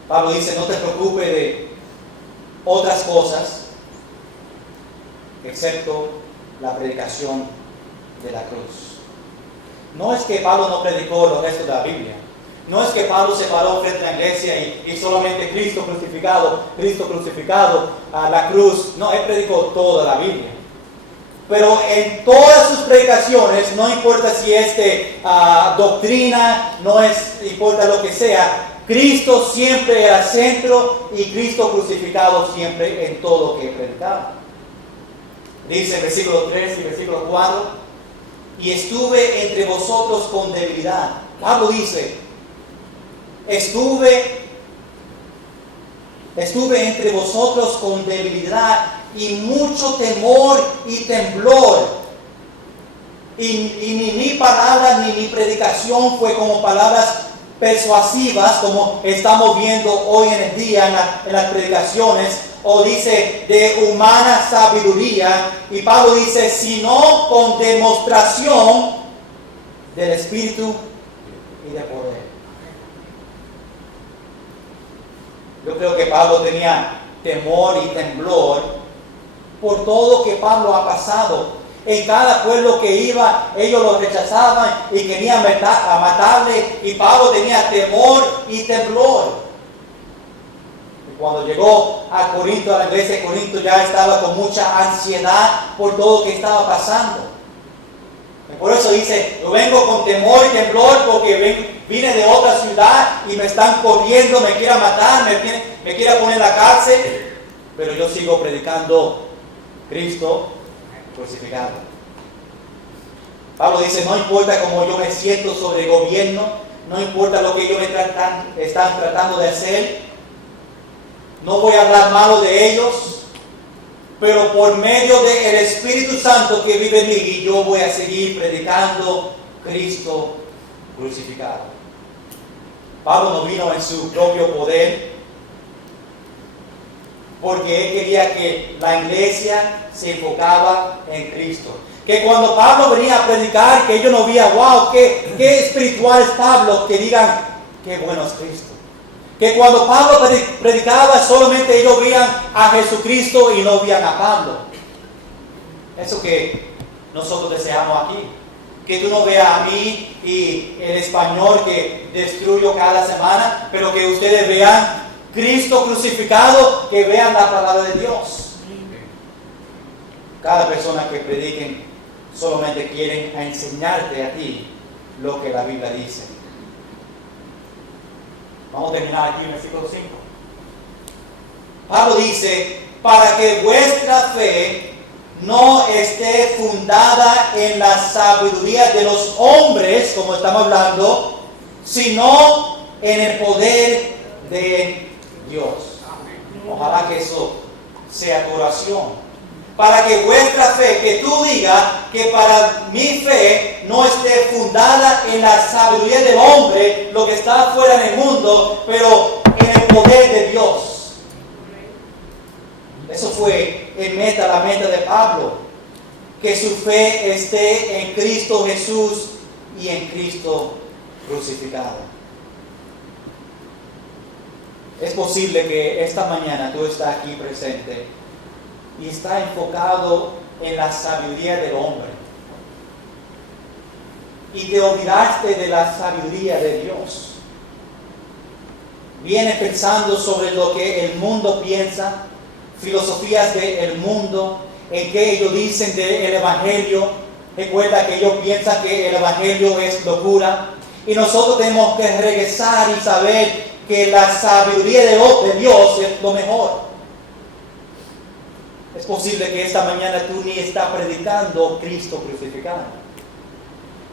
Pablo dice, no te preocupes de otras cosas, excepto la predicación de la cruz. No es que Pablo no predicó los restos de la Biblia. No es que Pablo se paró frente a la iglesia y solamente Cristo crucificado, a la cruz. No, él predicó toda la Biblia. Pero en todas sus predicaciones, no importa si es doctrina, importa lo que sea, Cristo siempre era centro y Cristo crucificado siempre en todo lo que predicaba. Dice versículo 3 y versículo 4, y estuve entre vosotros con debilidad. Pablo dice, estuve entre vosotros con debilidad y mucho temor y temblor. Y ni mi palabra ni mi predicación fue como palabras persuasivas, como estamos viendo hoy en el día en las predicaciones, o dice de humana sabiduría, y Pablo dice, sino con demostración del Espíritu y de poder. Yo creo que Pablo tenía temor y temblor por todo lo que Pablo ha pasado. En cada pueblo que iba, ellos lo rechazaban y querían matarle, y Pablo tenía temor y temblor. Y cuando llegó a Corinto, a la iglesia de Corinto, ya estaba con mucha ansiedad por todo lo que estaba pasando. Y por eso dice, yo vengo con temor y temblor porque vine de otra ciudad y me están corriendo, me quieren matar, me quieren poner en la cárcel, pero yo sigo predicando Cristo crucificado. Pablo dice, no importa cómo yo me siento sobre el gobierno, no importa lo que ellos están tratando de hacer, no voy a hablar malo de ellos, pero por medio del Espíritu Santo que vive en mí, yo voy a seguir predicando Cristo crucificado. Pablo no vino en su propio poder, porque él quería que la iglesia se enfocaba en Cristo. Que cuando Pablo venía a predicar, que ellos no veían, wow, qué espiritual es Pablo, que digan, qué bueno es Cristo. Que cuando Pablo predicaba, solamente ellos veían a Jesucristo y no veían a Pablo. Eso que nosotros deseamos aquí. Que tú no veas a mí y el español que destruyo cada semana, pero que ustedes vean Cristo crucificado, que vean la palabra de Dios. Cada persona que prediquen solamente quieren enseñarte a ti lo que la Biblia dice. Vamos a terminar aquí en el versículo 5. Pablo dice, para que vuestra fe no esté fundada en la sabiduría de los hombres, como estamos hablando, sino en el poder de Dios. Ojalá que eso sea tu oración. Para que vuestra fe, que tú digas que para mi fe no esté fundada en la sabiduría del hombre, lo que está afuera en el mundo, pero en el poder de Dios. Eso fue la meta de Pablo, que su fe esté en Cristo Jesús y en Cristo crucificado. Es posible que esta mañana tú estás aquí presente y está enfocado en la sabiduría del hombre. Y te olvidaste de la sabiduría de Dios. Vienes pensando sobre lo que el mundo piensa, filosofías del mundo, en que ellos dicen del Evangelio, Recuerda que ellos piensan que el Evangelio es locura. Y nosotros tenemos que regresar y saber que la sabiduría de Dios es lo mejor. Es posible que esta mañana tú ni estás predicando Cristo crucificado.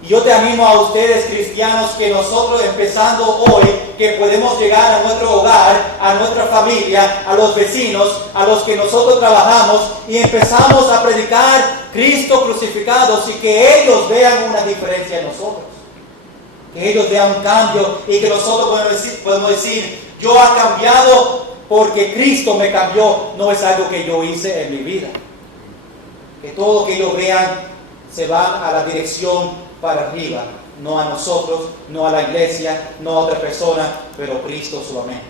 Y yo te animo a ustedes, cristianos, que nosotros empezando hoy, que podemos llegar a nuestro hogar, a nuestra familia, a los vecinos, a los que nosotros trabajamos, y empezamos a predicar Cristo crucificado, y que ellos vean una diferencia en nosotros. Que ellos vean un cambio y que nosotros podemos decir, yo he cambiado porque Cristo me cambió, no es algo que yo hice en mi vida. Que todo lo que ellos vean se van a la dirección para arriba, no a nosotros, no a la iglesia, no a otra persona, pero Cristo solamente.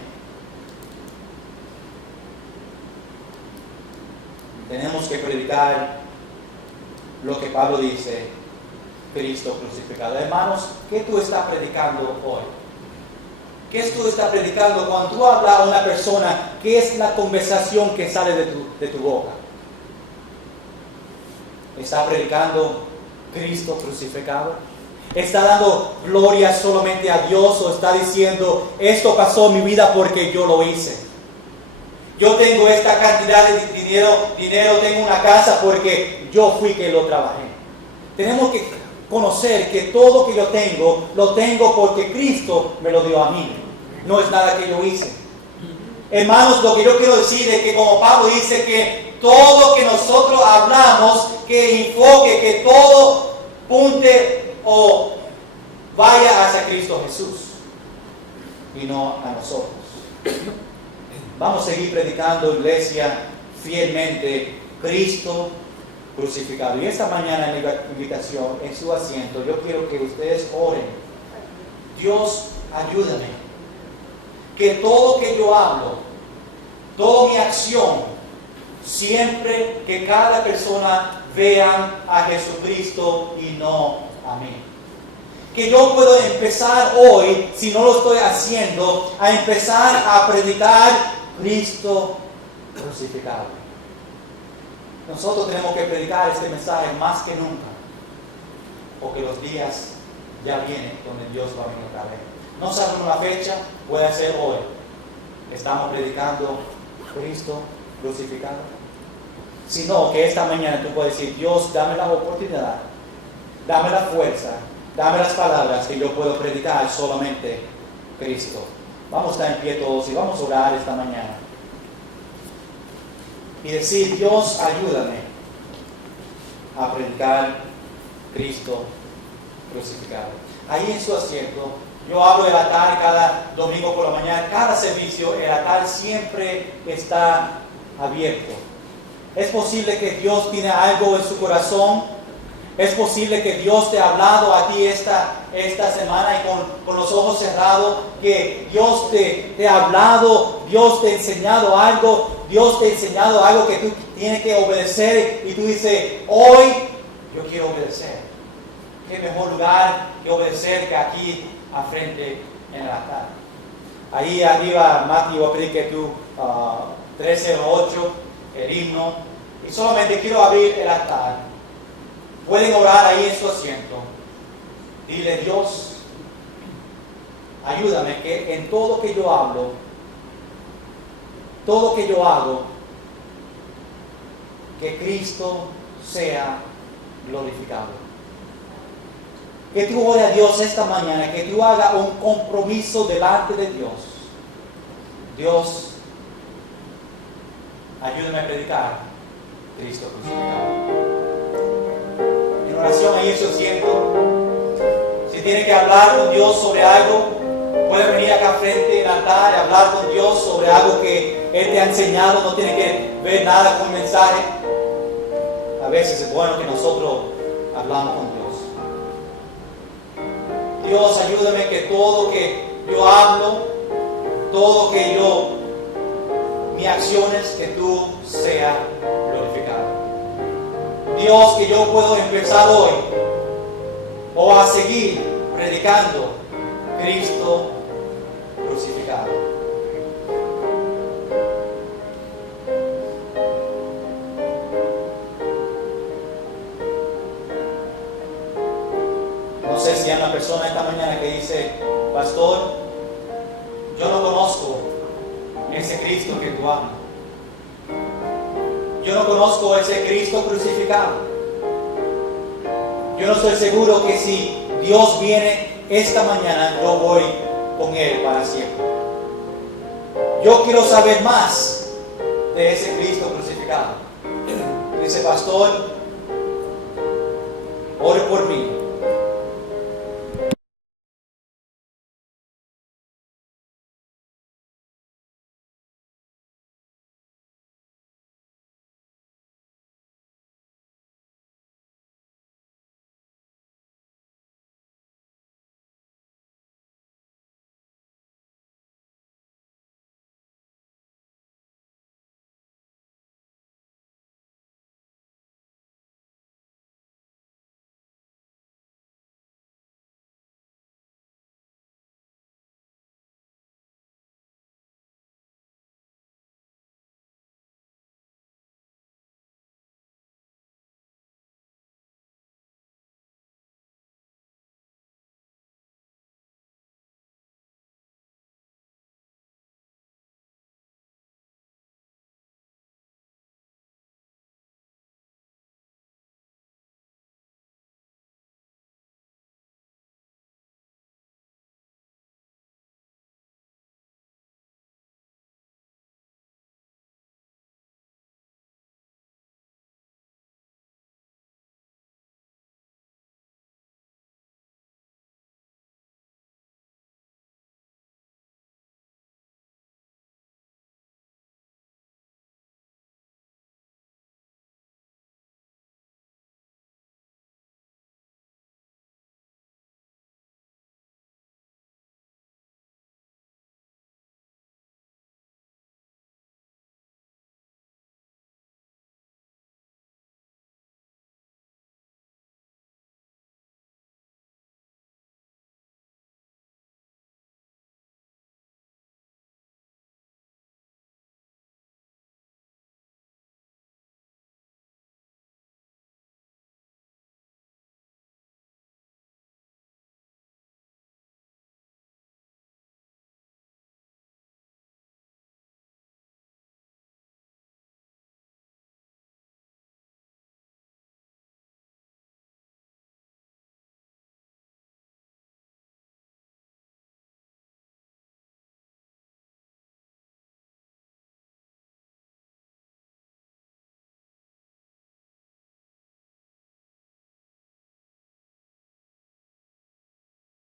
Tenemos que predicar lo que Pablo dice, Cristo crucificado. Hermanos, ¿qué tú estás predicando hoy? ¿Qué tú estás predicando cuando tú hablas a una persona? ¿Qué es la conversación que sale de tu boca? ¿Estás predicando Cristo crucificado? ¿Está dando gloria solamente a Dios o está diciendo, esto pasó en mi vida porque yo lo hice? Yo tengo esta cantidad de dinero, tengo una casa porque yo fui que lo trabajé. Tenemos que conocer que todo que yo tengo, lo tengo porque Cristo me lo dio a mí. No es nada que yo hice. Hermanos, lo que yo quiero decir es que como Pablo dice que todo que nosotros hablamos, que enfoque, que todo punte o vaya hacia Cristo Jesús y no a nosotros. Vamos a seguir predicando, iglesia, fielmente Cristo crucificado. Y esta mañana en la invitación, en su asiento, yo quiero que ustedes oren. Dios, ayúdame. Que todo que yo hablo, toda mi acción, siempre que cada persona vea a Jesucristo y no a mí. Que yo puedo empezar hoy, si no lo estoy haciendo, a empezar a predicar Cristo crucificado. Nosotros tenemos que predicar este mensaje más que nunca, porque los días ya vienen donde Dios va a venir otra vez. No sabemos la fecha, puede ser hoy. Estamos predicando Cristo crucificado. Sino que esta mañana tú puedes decir, Dios, dame la oportunidad, dame la fuerza, dame las palabras que yo puedo predicar solamente Cristo. Vamos a estar en pie todos y vamos a orar esta mañana. Y decir, Dios, ayúdame a predicar Cristo crucificado. Ahí en su asiento, yo abro el altar cada domingo por la mañana, cada servicio, el altar siempre está abierto. Es posible que Dios tiene algo en su corazón. Es posible que Dios te ha hablado a ti esta semana y con los ojos cerrados, que Dios te ha hablado, Dios te ha enseñado algo, Dios te ha enseñado algo que tú tienes que obedecer y tú dices, hoy yo quiero obedecer. ¿Qué mejor lugar que obedecer que aquí al frente en el altar? Ahí arriba, Mati, voy a pedir que tú 308, el himno, y solamente quiero abrir el altar. Pueden orar ahí en su asiento. Dile, Dios, ayúdame que en todo que yo hablo, todo que yo hago, que Cristo sea glorificado. Que tú ores a Dios esta mañana, que tú hagas un compromiso delante de Dios. Dios, ayúdame a predicar Cristo crucificado. En oración ahí en su asiento, si tiene que hablar con Dios sobre algo, puede venir acá frente al altar y hablar con Dios sobre algo que Él te ha enseñado. No tiene que ver nada con el mensaje. A veces es bueno que nosotros hablamos con Dios. Dios, ayúdame que todo que yo hablo, todo que yo, mis acciones, que tú seas glorificado. Dios, que yo puedo empezar hoy o a seguir predicando Cristo crucificado. si hay una persona esta mañana que dice, pastor, yo no conozco ese Cristo que tú amas. Yo no conozco ese Cristo crucificado. Yo no estoy seguro que si Dios viene esta mañana, yo voy con Él para siempre. Yo quiero saber más de ese Cristo crucificado. Dice, pastor, ore por mí.